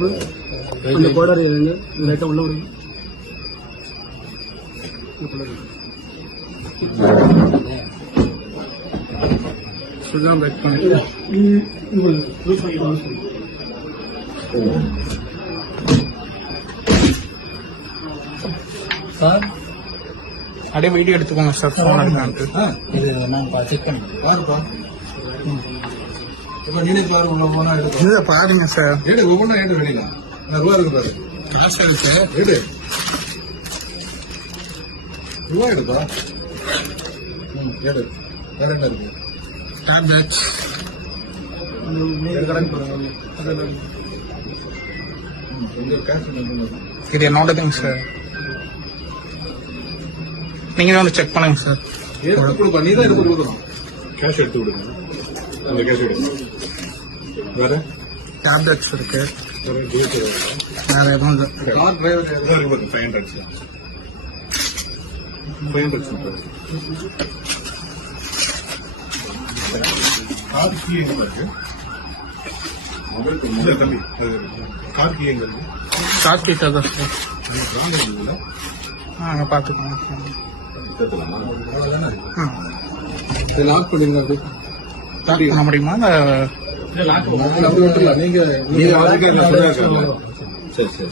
கொஞ்சம் கோடாரி இருங்க, லைட்டாக உள்ள வருங்க. சுஜாம் பேக் பண்ணி சார் அப்படியே வீடியோ எடுத்துக்கோங்க சார். ஃபோன் எடுக்கான்ட்டு இது நான் செக் பண்ணி பாருப்பா. இப்ப நீனே பாரு, உள்ள போனா எடுக்கும். இதை பாருங்க சார். எடு, ஒவ்வொன்றா எடு வெளியில. ரூபா இருக்கு பாரு. காசு இருக்கு. எடு, ரூபா எடுப்பா. எடு. வேற என்ன இருக்கு? டேப்லெட்ஸ் எங்க கேஷ் இது என்னோடதுங்க சார். நீங்க தான் வந்து செக் பண்ணுங்க சார். கொடுப்பா, நீ தான் எடுத்து கொடுக்கணும். கேஷ் எடுத்து விடுங்க. அந்த கேஷ் எடுங்க. வேற டேப்லெட்ஸ் இருக்கு. வேற ஜூஸ் வேற எதுவும் இல்லை. கார் டிரைவர் 500 கார் கீ எங்க இருக்கு? இல்ல தம்பி, கார் கீ எங்க இருக்கு? கார் கிட்ட தான் சார். இல்ல அங்கே பார்த்துக்கோங்க. அவ்வளவுதானே இருக்கு. லாக் பண்ணிருங்க. அது லாக் பண்ண முடியுமா? நீங்க சரி சரி.